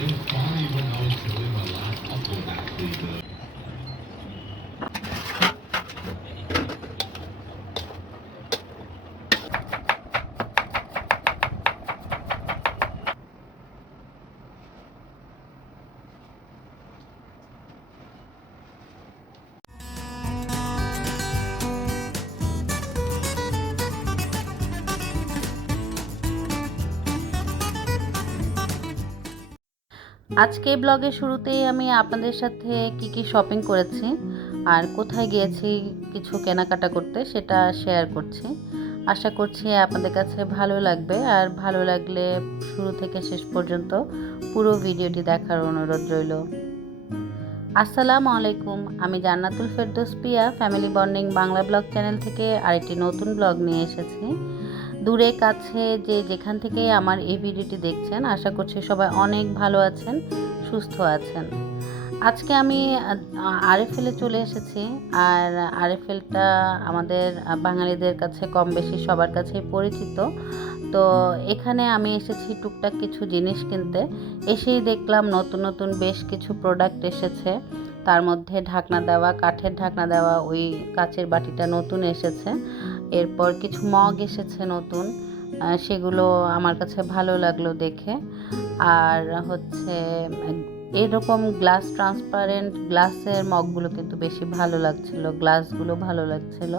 It was funny when I was doing my last upload actually. The আজকে ব্লগের শুরুতেই আমি আপনাদের সাথে কি কি শপিং করেছি আর কোথায় গিয়েছি, কিছু কেনাকাটা করতে সেটা শেয়ার করছি। আশা করছি আপনাদের কাছে ভালো লাগবে আর ভালো লাগলে শুরু থেকে শেষ পর্যন্ত পুরো ভিডিওটি দেখার অনুরোধ রইল। আসসালামু আলাইকুম, আমি Jannatul Ferdous Piya family bonding Bangla blog channel থেকে আরেকটি নতুন ব্লগ নিয়ে এসেছি। দূরে কাছে যে যেখান থেকে আমার এই ভিডিওটি দেখছেন, আশা করছি সবাই অনেক ভালো আছেন, সুস্থ আছেন। আজকে আমি আরএফএলে চলে এসেছি, আর আরএফএলটা আমাদের বাঙালিদের কাছে কম বেশি সবার কাছেই পরিচিত। তো এখানে আমি এসেছি টুকটাক কিছু জিনিস কিনতে। এসেই দেখলাম নতুন নতুন বেশ কিছু প্রোডাক্ট এসেছে। তার মধ্যে ঢাকনা দেওয়া, কাঠের ঢাকনা দেওয়া, ওই কাচের বাটিটা নতুন এসেছে। এরপর কিছু মগ এসেছে নতুন সেগুলো আমার কাছে ভালো লাগল দেখে। আর হচ্ছে, এরকম গ্লাস ট্রান্সপারেন্ট গ্লাসের মগগুলো কিন্তু বেশি ভালো লাগছিল, গ্লাসগুলো ভালো লাগছিল।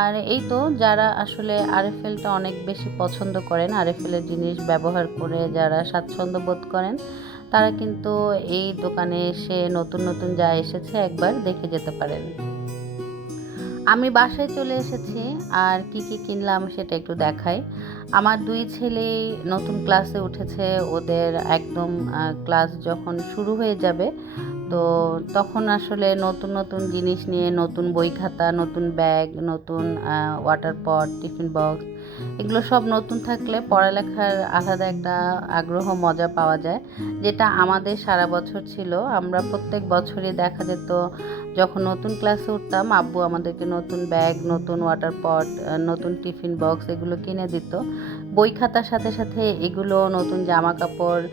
আর এই তো যারা আসলে আরএফএলটা অনেক বেশি পছন্দ করেন, আরএফএলের জিনিস ব্যবহার করে যারা স্বাচ্ছন্দ্য বোধ করেন, তারা কিন্তু এই দোকানে এসে নতুন নতুন যা এসেছে একবার দেখে যেতে পারেন। আমি বাসায় চলে এসেছি আর কি কি কিনলাম সেটা একটু দেখাই। আমার দুই ছেলে নতুন ক্লাসে উঠেছে, ওদের একদম ক্লাস যখন শুরু হয়ে যাবে, তো তখন আসলে নতুন নতুন জিনিস নিয়ে নতুন বই খাতা, নতুন ব্যাগ, নতুন ওয়াটার পট টিফিন বক্স এগুলো সব নতুন থাকলে পড়ালেখার আলাদা একটা আগ্রহ, মজা পাওয়া যায়। যেটা আমাদের সারা বছর ছিল। আমরা প্রত্যেক বছরই দেখা যেত, যখন নতুন ক্লাসে উঠতাম, আব্বু আমাদেরকে নতুন ব্যাগ, নতুন ওয়াটার পট নতুন টিফিন বক্স এগুলো কিনে দিত। বই খাতার সাথে সাথে এগুলো নতুন জামা কাপড়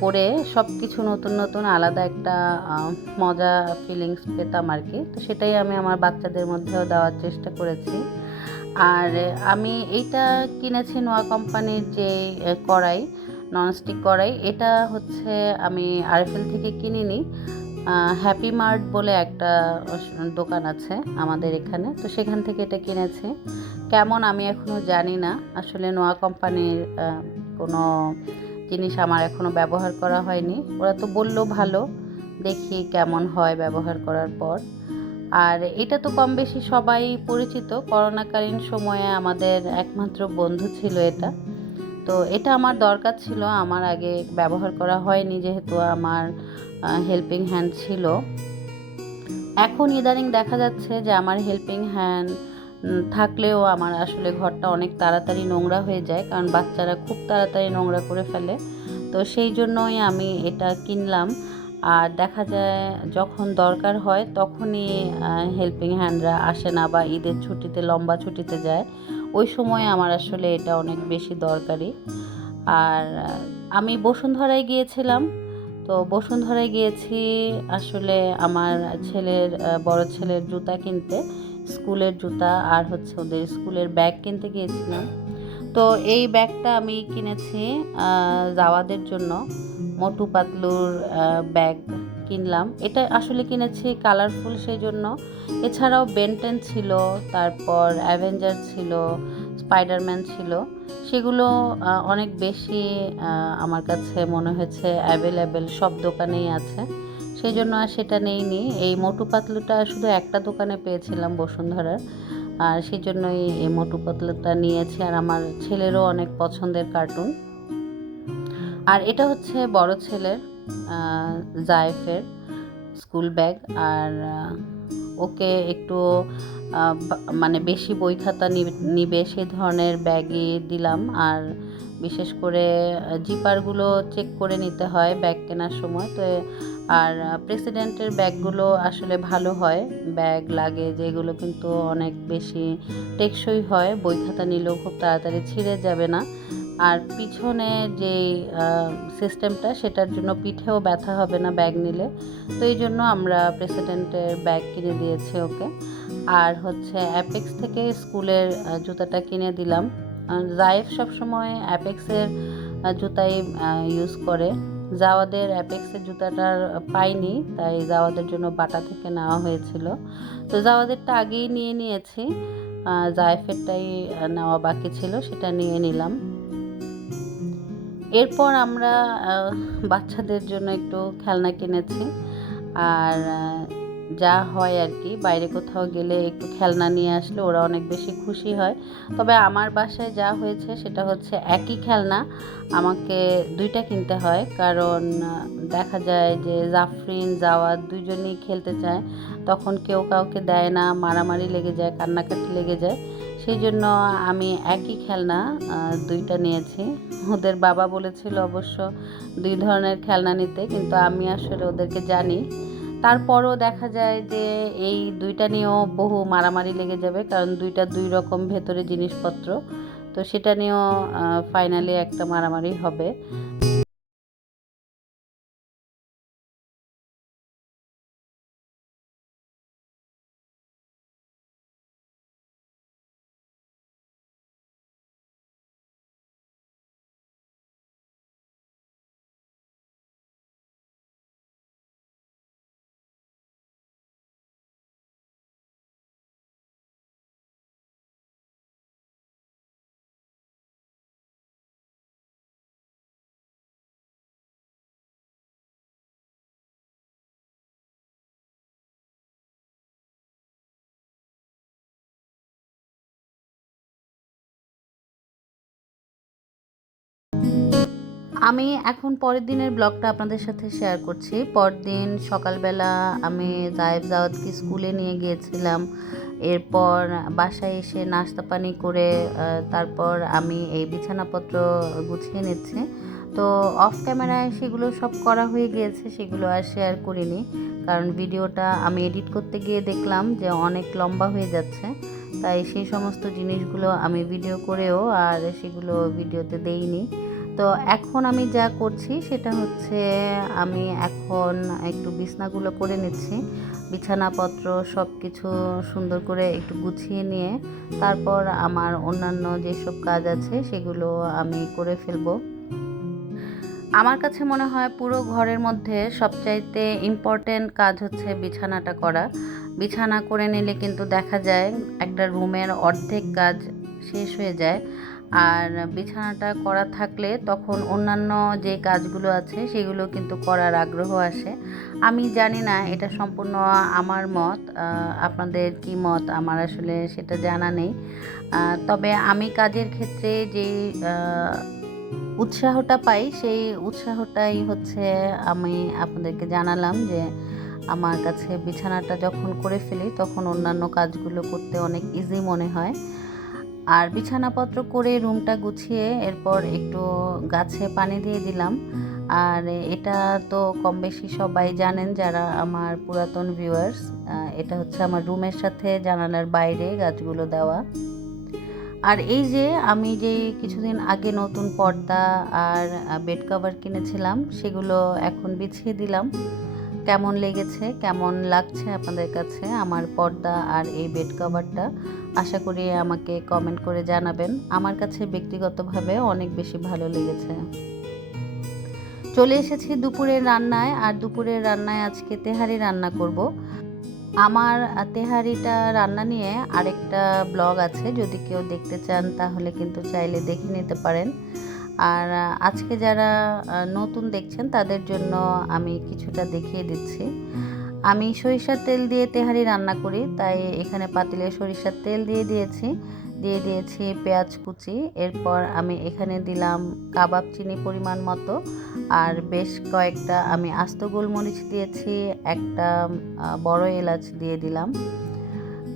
পরে সব কিছু নতুন নতুন আলাদা একটা মজা ফিলিংস পেতাম আর কি। তো সেটাই আমি আমার বাচ্চাদের মধ্যেও দেওয়ার চেষ্টা করেছি। আর আমি এইটা কিনেছি নোয়া কোম্পানির যে কড়াই ননস্টিক কড়াই। এটা হচ্ছে আমি আরএফএল থেকে কিনিনি। হ্যাপি মার্ট বলে একটা দোকান আছে আমাদের এখানে। তো সেখান থেকে এটা কিনেছি। কেমন আমি এখনও জানি না। আসলে নোয়া কোম্পানির কোনো জিনিস আমার এখনও ব্যবহার করা হয়নি। ওরা তো বলল ভালো, দেখি কেমন হয় ব্যবহার করার পর। আর এটা তো কম বেশি সবাই পরিচিত। করোনাকালীন সময়ে আমাদের একমাত্র বন্ধু ছিল এটা। তো এটা আমার দরকার ছিল, আমার আগে ব্যবহার করা হয়নি যেহেতু আমার হেল্পিং হ্যান্ড ছিল। এখন ইদানিং দেখা যাচ্ছে যে আমার হেল্পিং হ্যান্ড থাকলেও আমার আসলে ঘরটা অনেক তাড়াতাড়ি নোংরা হয়ে যায়, কারণ বাচ্চারা খুব তাড়াতাড়ি নোংরা করে ফেলে। তো সেই জন্যই আমি এটা কিনলাম। আর দেখা যায় যখন দরকার হয় তখনই হেল্পিং হ্যান্ডরা আসে না বা ঈদের ছুটিতে লম্বা ছুটিতে যায়। ওই সময় আমার আসলে এটা অনেক বেশি দরকারি। আর আমি বসুন্ধরায় গিয়েছিলাম। তো বসুন্ধরায় গিয়েছি আসলে আমার ছেলের বড় ছেলের জুতা কিনতে স্কুলের জুতা আর হচ্ছে ওদের স্কুলের ব্যাগ কিনতে গিয়েছিলাম। তো এই ব্যাগটা আমি কিনেছি আহ, জাওয়াদের জন্য। মোটু পাতলুর ব্যাগ কিনলাম। এটা আসলে কিনেছি কালারফুল সেই জন্য এছাড়াও বেনটেন ছিল, তারপর অ্যাভেঞ্জার ছিল, স্পাইডারম্যান ছিল। সেগুলো অনেক বেশি আমার কাছে মনে হয়েছে অ্যাভেলেবেল সব দোকানেই আছে। সেই জন্য আর সেটা নেইনি। এই মোটু পাতলুটা শুধু একটা দোকানে পেয়েছিলাম বসুন্ধরার। আর সেই জন্যই এই মোটু পাতলুটা নিয়েছি। আর আমার ছেলেরও অনেক পছন্দের কার্টুন আর এটা হচ্ছে বড় ছেলের জায়েফের স্কুল ব্যাগ আর ওকে একটু মানে বেশি বই খাতা নিবে- সেই ধরনের ব্যাগই দিলাম। আর বিশেষ করে জিপারগুলো চেক করে নিতে হয় ব্যাগ কেনার সময়। তো, আর প্রেসিডেন্টের ব্যাগগুলো আসলে ভালো হয়। ব্যাগ লাগে, যেগুলো কিন্তু অনেক বেশি টেকসই হয়। বই খাতা নিলেও খুব তাড়াতাড়ি ছিঁড়ে যাবে না। আর পিছনে যে সিস্টেমটা সেটার জন্য পিঠেও ব্যথা হবে না ব্যাগ নিলে। তো এই জন্য আমরা প্রেসিডেন্টের ব্যাগ কিনে দিয়েছি ওকে। আর হচ্ছে অ্যাপেক্স থেকে স্কুলের জুতাটা কিনে দিলাম। জায়েফ সবসময় অ্যাপেক্সের জুতাই ইউজ করে। জাওয়াদের অ্যাপেক্সের জুতাটার পাইনি, তাই জাওয়াদের জন্য বাটা থেকে নেওয়া হয়েছিল। তো জাওয়াদেরটা আগেই নিয়ে নিয়েছি। জায়েফেরটাই নেওয়া বাকি ছিল, সেটা নিয়ে নিলাম। এরপর আমরা বাচ্চাদের জন্য একটু খেলনা কিনেছি। আর যা হয় আর কি, বাইরে কোথাও গেলে একটু খেলনা নিয়ে আসলে ওরা অনেক বেশি খুশি হয়। তবে আমার বাসায় যা হয়েছে সেটা হচ্ছে একই খেলনা, আমাকে দুইটা কিনতে হয়। কারণ দেখা যায় যে জাফরিন, জাওয়াদ দুইজনই খেলতে চায়। তখন কেউ কাউকে দেয় না, মারামারি লেগে যায়, কান্নাকাটি লেগে যায়। সেই জন্য আমি একই খেলনা দুইটা নিয়েছি। ওদের বাবা বলেছিল অবশ্য দুই ধরনের খেলনা নিতে, কিন্তু আমি আসলে ওদেরকে জানি। তারপরও দেখা যায় যে এই দুইটা নিয়েও বহু মারামারি লেগে যাবে, কারণ দুইটা দুই রকম ভেতরে জিনিসপত্র। তো সেটা নিয়েও ফাইনালি একটা মারামারি হবে। আমি এখন পরের দিনের ব্লগটা আপনাদের সাথে শেয়ার করছি। পরদিন সকালবেলা আমি জায়েব জাওয়াদকে স্কুলে নিয়ে গিয়েছিলাম। এরপর বাসায় এসে নাস্তা পানি করে তারপর আমি এই বিছানাপত্র গুছিয়ে নিচ্ছি। তো অফ ক্যামেরায় সেগুলো সব করা হয়ে গিয়েছে, সেগুলো আর শেয়ার করিনি। কারণ ভিডিওটা আমি এডিট করতে গিয়ে দেখলাম যে অনেক লম্বা হয়ে যাচ্ছে। তাই সেই সমস্ত জিনিসগুলো আমি ভিডিও করেও আর সেগুলো ভিডিওতে দেইনি। তো এখন আমি যা করছি সেটা হচ্ছে আমি এখন একটু বিছনাগুলো করে নিচ্ছি। বিছানাপত্র সব কিছু সুন্দর করে একটু গুছিয়ে নিয়ে তারপর আমার অন্যান্য যেসব কাজ আছে সেগুলো আমি করে ফেলব। আমার কাছে মনে হয় পুরো ঘরের মধ্যে সবচাইতে ইম্পর্টেন্ট কাজ হচ্ছে বিছানাটা করা। বিছানা করে নিলে কিন্তু দেখা যায় একটা রুমের অর্ধেক কাজ শেষ হয়ে যায়। আর বিছানাটা করা থাকলে তখন অন্যান্য যে কাজগুলো আছে সেগুলো কিন্তু করার আগ্রহ আসে। আমি জানি না এটা সম্পূর্ণ আমার মত আপনাদের কি মত? আমার আসলে সেটা জানা নেই। তবে আমি কাজের ক্ষেত্রে যে উৎসাহটা পাই সেই উৎসাহটাই হচ্ছে আমি আপনাদেরকে জানালাম যে, আমার কাছে বিছানাটা যখন করে ফেলি তখন অন্যান্য কাজগুলো করতে অনেক ইজি মনে হয়। আর বিছানাপত্র করে রুমটা গুছিয়ে এরপর একটু গাছে পানি দিয়ে দিলাম। আর এটা তো কম বেশি সবাই জানেন যারা আমার পুরাতন ভিউয়ার্স এটা হচ্ছে আমার রুমের সাথে জানালার বাইরে গাছগুলো দেওয়া। আর এই যে আমি যে কিছুদিন আগে নতুন পর্দা আর বেড কভার কিনেছিলাম, সেগুলো এখন বিছিয়ে দিলাম। কেমন লেগেছে, কেমন লাগছে আপনাদের কাছে আমার পর্দা আর এই বেড কভারটা আশা করি আমাকে কমেন্ট করে জানাবেন। আমার কাছে ব্যক্তিগতভাবে অনেক বেশি ভালো লেগেছে। চলে এসেছি দুপুরের রান্নায়, আর দুপুরের রান্নায় আজকে তেহারি রান্না করব। আমার তেহারিটা রান্না নিয়ে আরেকটা ব্লগ আছে, যদি কেউ দেখতে চান তাহলে কিন্তু চাইলে দেখে নিতে পারেন। আর আজকে যারা নতুন দেখছেন তাদের জন্য আমি কিছুটা দেখিয়ে দিচ্ছি। আমি সরিষার তেল দিয়ে তেহারি রান্না করি, তাই এখানে পাতিলে সরিষার তেল দিয়ে দিয়েছি। দিয়ে দিয়েছি পেঁয়াজ কুচি, এরপর আমি এখানে দিলাম কাবাব চিনি পরিমাণ মতো, আর বেশ কয়েকটা আমি আস্ত গোলমরিচ দিয়েছি, একটা বড় এলাচ দিয়ে দিলাম।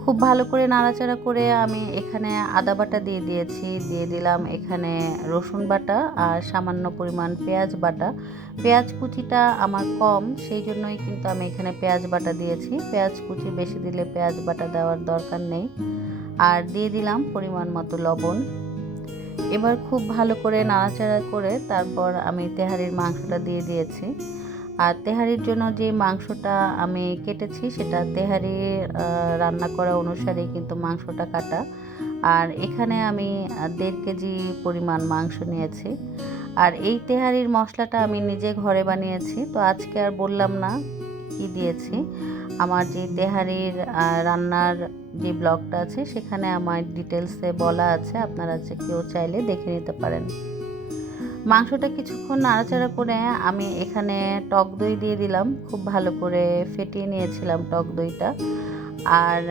খুব ভালো করে নাড়াচাড়া করে আমি এখানে আদা বাটা দিয়ে দিয়েছি। দিয়ে দিলাম এখানে রসুন বাটা আর সামান্য পরিমাণ পেঁয়াজ বাটা। পেঁয়াজ কুচিটা আমার কম, সেই জন্যই কিন্তু আমি এখানে পেঁয়াজ বাটা দিয়েছি। পেঁয়াজ কুচি বেশি দিলে পেঁয়াজ বাটা দেওয়ার দরকার নেই। আর দিয়ে দিলাম পরিমাণ মতো লবণ। এবার খুব ভালো করে নাড়াচাড়া করে তারপর আমি তেহারির মাংসটা দিয়ে দিয়েছি। আর তেহারির জন্য যে মাংসটা আমি কেটেছি, সেটা তেহারি রান্না করা অনুসারে কিন্তু মাংসটা কাটা। আর এখানে আমি দেড় কেজি পরিমাণ মাংস নিয়েছি। আর এই তেহারির মশলাটা আমি নিজে ঘরে বানিয়েছি। তো আজকে আর বললাম না কি দিয়েছি। আমার যে তেহারির রান্নার যে ব্লগটা আছে, সেখানে আমার ডিটেলসে বলা আছে। আপনারা যে কেউ চাইলে দেখে নিতে পারেন। মাংসটা কিছুক্ষণ নাড়াচাড়া করে আমি এখানে টক দই দিয়ে দিলাম। খুব ভালো করে ফেটিয়ে নিয়েছিলাম টক দইটা। আর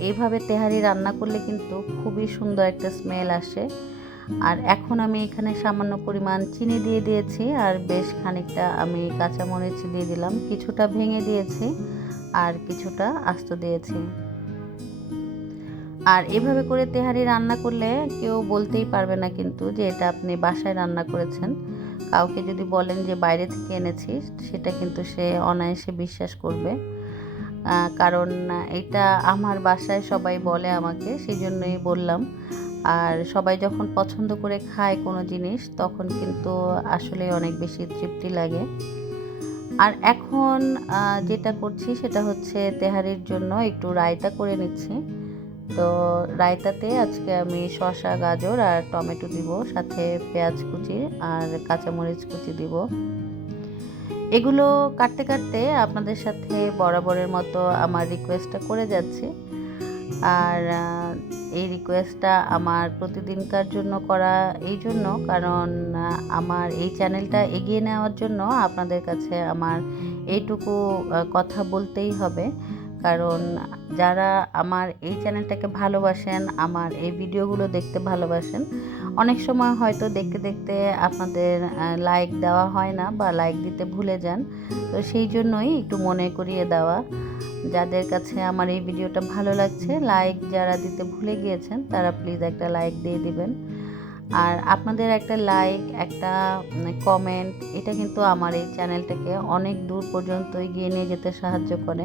এইভাবে তেহারি রান্না করলে কিন্তু খুবই সুন্দর একটা স্মেল আসে। আর এখন আমি এখানে সামান্য পরিমাণ চিনি দিয়ে দিয়েছি আর বেশ খানিকটা আমি কাঁচামরিচ দিয়ে দিলাম। কিছুটা ভেঙে দিয়েছি আর কিছুটা আস্ত দিয়েছি। আর এভাবে করে তেহারি রান্না করলে কেউ বলতেই পারবে না কিন্তু যে এটা আপনি বাসায় রান্না করেছেন। কাউকে যদি বলেন যে বাইরে থেকে এনেছি সেটা কিন্তু সে অনায়াসে বিশ্বাস করবে। কারণ এটা আমার বাসায় সবাই বলে আমাকে সেই জন্যই বললাম। আর সবাই যখন পছন্দ করে খায় কোনো জিনিস, তখন কিন্তু আসলে অনেক বেশি তৃপ্তি লাগে। আর এখন যেটা করছি সেটা হচ্ছে তেহারির জন্য একটু রায়তা করে নিচ্ছি। তো রায়তাতে আজকে আমি শসা, গাজর আর টমেটো দিব, সাথে পেঁয়াজ কুচি আর কাঁচামরিচ কুচি দিব। এগুলো কাটতে কাটতে আপনাদের সাথে বরাবরের মতো আমার রিকোয়েস্টটা করে যাচ্ছি। আর এই রিকোয়েস্টটা আমার প্রতিদিনকার জন্য করা এই জন্য কারণ আমার এই চ্যানেলটা এগিয়ে নেওয়ার জন্য আপনাদের কাছে আমার এইটুকু কথা বলতেই হবে। কারণ যারা আমার এই চ্যানেলটাকে ভালোবাসেন, আমার এই ভিডিওগুলো দেখতে ভালোবাসেন, অনেক সময় হয়তো দেখতে দেখতে আপনাদের লাইক দেওয়া হয় না বা লাইক দিতে ভুলে যান। তো সেই জন্যই একটু মনে করিয়ে দেওয়া। যাদের কাছে আমার এই ভিডিওটা ভালো লাগছে লাইক যারা দিতে ভুলে গিয়েছেন, তারা প্লিজ একটা লাইক দিয়ে দিবেন। আর আপনাদের একটা লাইক একটা কমেন্ট এটা কিন্তু আমার এই চ্যানেলটাকে অনেক দূর পর্যন্ত এগিয়ে নিয়ে যেতে সাহায্য করে।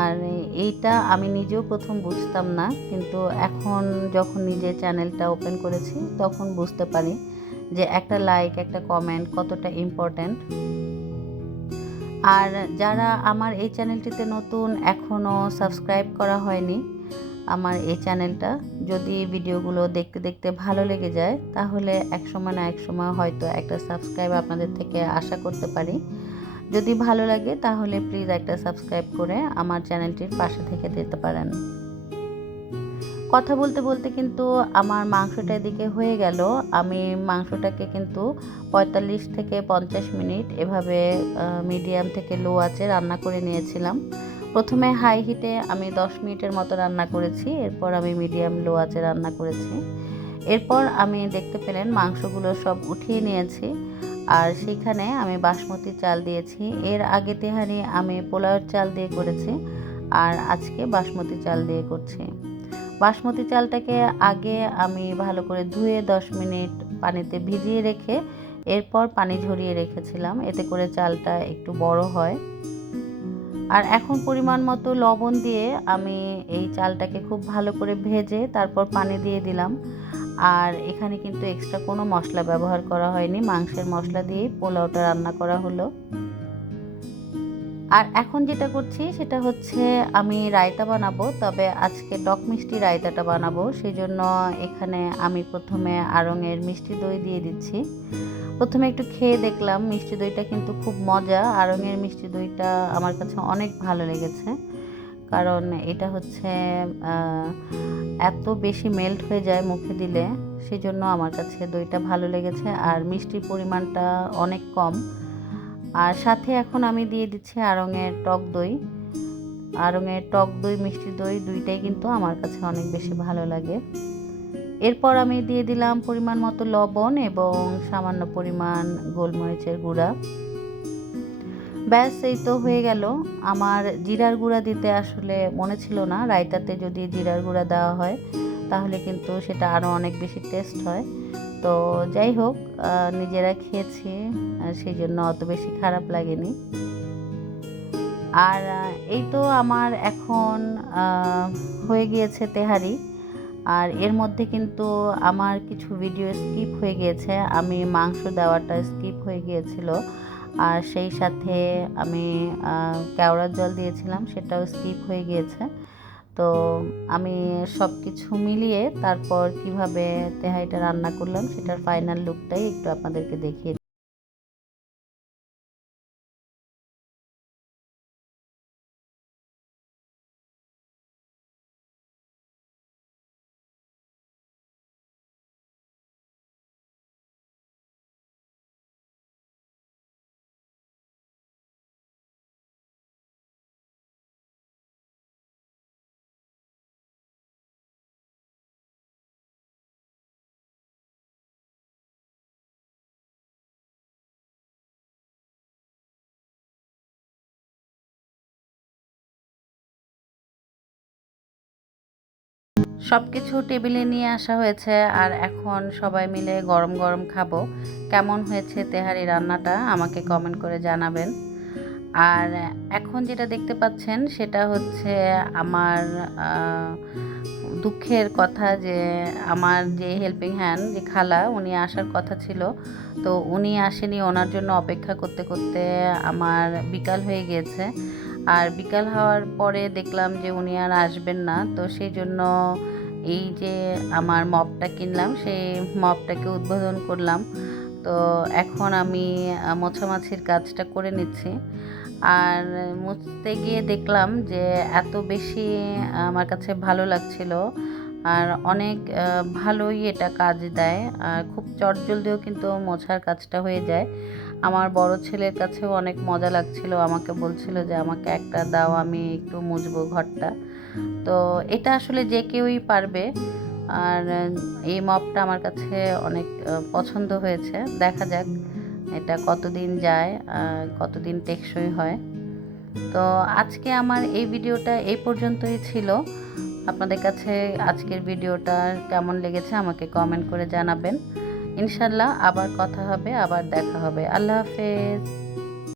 আর এইটা আমি নিজেও প্রথম বুঝতাম না, কিন্তু এখন যখন নিজে চ্যানেলটা ওপেন করেছি তখন বুঝতে পারি যে একটা লাইক একটা কমেন্ট কতটা ইম্পর্ট্যান্ট আর যারা আমার এই চ্যানেলটিতে নতুন এখনও সাবস্ক্রাইব করা হয়নি, আমার এই চ্যানেলটা, যদি ভিডিওগুলো দেখতে দেখতে ভালো লেগে যায়, তাহলে এক সময় না এক সময় হয়তো একটা সাবস্ক্রাইব আপনাদের থেকে আশা করতে পারি। যদি ভালো লাগে, তাহলে প্লিজ একটা সাবস্ক্রাইব করে আমার চ্যানেলটির পাশে থেকে দিতে পারেন। কথা বলতে বলতে কিন্তু আমার মাংসটা এদিকে হয়ে গেল। আমি মাংসটাকে কিন্তু পঁয়তাল্লিশ থেকে পঞ্চাশ মিনিট এভাবে মিডিয়াম থেকে লো আঁচে রান্না করে নিয়েছিলাম। প্রথমে হাই হিটে আমি দশ মিনিটের মতো রান্না করেছি, এরপর আমি মিডিয়াম লো আঁচে রান্না করেছি। এরপর আমি দেখতে পেলেন মাংসগুলো সব উঠিয়ে নিয়েছি। আর সেখানে আমি বাসমতি চাল দিয়েছি। এর আগে তেহারি আমি পোলাওয়ের চাল দিয়ে করেছি আর আজকে বাসমতি চাল দিয়ে করছি। বাসমতি চালটাকে আগে আমি ভালো করে ধুয়ে দশ মিনিট পানিতে ভিজিয়ে রেখে এরপর পানি ঝরিয়ে রেখেছিলাম। এতে করে চালটা একটু বড় হয়। আর এখন পরিমাণ মতো লবণ দিয়ে আমি এই চালটাকে খুব ভালো করে ভেজে তারপর পানি দিয়ে দিলাম। আর এখানে কিন্তু এক্সট্রা কোনো মশলা ব্যবহার করা হয়নি। মাংসের মশলা দিয়ে পোলাওটা রান্না করা হলো। আর এখন যেটা করছি, সেটা হচ্ছে আমি রায়তা বানাবো, তবে আজকে টক মিষ্টি রায়তাটা বানাবো। সেই জন্য এখানে আমি প্রথমে আড়ঙের মিষ্টি দই দিয়ে দিচ্ছি। প্রথমে একটু খেয়ে দেখলাম, মিষ্টি দইটা কিন্তু খুব মজা। আড়ঙের মিষ্টি দইটা আমার কাছে অনেক ভালো লেগেছে। কারণ এটা হচ্ছে এত বেশি মেল্ট হয়ে যায় মুখে দিলে সেই জন্য আমার কাছে দইটা ভালো লেগেছে আর মিষ্টির পরিমাণটা অনেক কম। আর সাথে এখন আমি দিয়ে দিচ্ছি আড়ঙের টক দই। আড়ঙের টক দই, মিষ্টি দই দুইটাই কিন্তু আমার কাছে অনেক বেশি ভালো লাগে। এরপর আমি দিয়ে দিলাম পরিমাণ মতো লবণ এবং সামান্য পরিমাণ গোলমরিচের গুঁড়া। ব্যাস, এই তো হয়ে গেল। আমার জিরার গুঁড়া দিতে আসলে মনে ছিল না। রায়তাতে যদি জিরার গুঁড়া দেওয়া হয়, তাহলে কিন্তু সেটা আরও অনেক বেশি টেস্ট হয়। তো যাই হোক নিজেরা খেয়েছি সেই জন্য অত বেশি খারাপ লাগেনি। আর এই তো আমার এখন হয়ে গিয়েছে তেহারি। আর এর মধ্যে কিন্তু আমার কিছু ভিডিও স্কিপ হয়ে গিয়েছে। আমি মাংস দেওয়াটা স্কিপ হয়ে গিয়েছিল। আর সেই সাথে আমি কেওড়ার জল দিয়েছিলাম, সেটাও স্কিপ হয়ে গিয়েছে। তো আমি সব কিছু মিলিয়ে তারপর কীভাবে তেহাইটা রান্না করলাম, সেটার ফাইনাল লুকটাই একটু আপনাদেরকে দেখিয়ে সব কিছু টেবিলে নিয়ে আসা হয়েছে আর এখন সবাই মিলে গরম গরম খাব। কেমন হয়েছে তেহারি রান্নাটা আমাকে কমেন্ট করে জানাবেন। আর এখন যেটা দেখতে পাচ্ছেন সেটা হচ্ছে আমার দুঃখের কথা যে আমার যে হেল্পিং হ্যান্ড যে খালা, উনি আসার কথা ছিল। তো উনি আসেনি, ওনার জন্য অপেক্ষা করতে করতে আমার বিকাল হয়ে গিয়েছে। আর বিকাল হওয়ার পরে দেখলাম যে উনি আর আসবেন না, তো সেই জন্য এই যে আমার মপটা কিনলাম, সেই মপটাকে উদ্বোধন করলাম। তো এখন আমি মোছা মোছামাছির কাজটা করে নিচ্ছি। আর মুছতে গিয়ে দেখলাম যে এত বেশি আমার কাছে ভালো লাগছিল আর অনেক ভালোই এটা কাজ দেয়। আর খুব চটজলদিও কিন্তু মোছার কাজটা হয়ে যায়। আমার বড় ছেলের কাছেও অনেক মজা লাগছিল। আমাকে বলছিল যে, আমাকে একটা দাও, আমি একটু মুছবো ঘরটা। তো এটা আসলে যে কেউই পারবে। আর এই মপটা আমার কাছে অনেক পছন্দ হয়েছে। দেখা যাক এটা কতদিন যায় কতদিন টেকসই হয়। তো আজকে আমার এই ভিডিওটা এই পর্যন্তই ছিল। আপনাদের কাছে আজকের ভিডিওটা কেমন লেগেছে আমাকে কমেন্ট করে জানাবেন। ইনশাল্লাহ আবার কথা হবে, আবার দেখা হবে। আল্লাহ হাফেজ।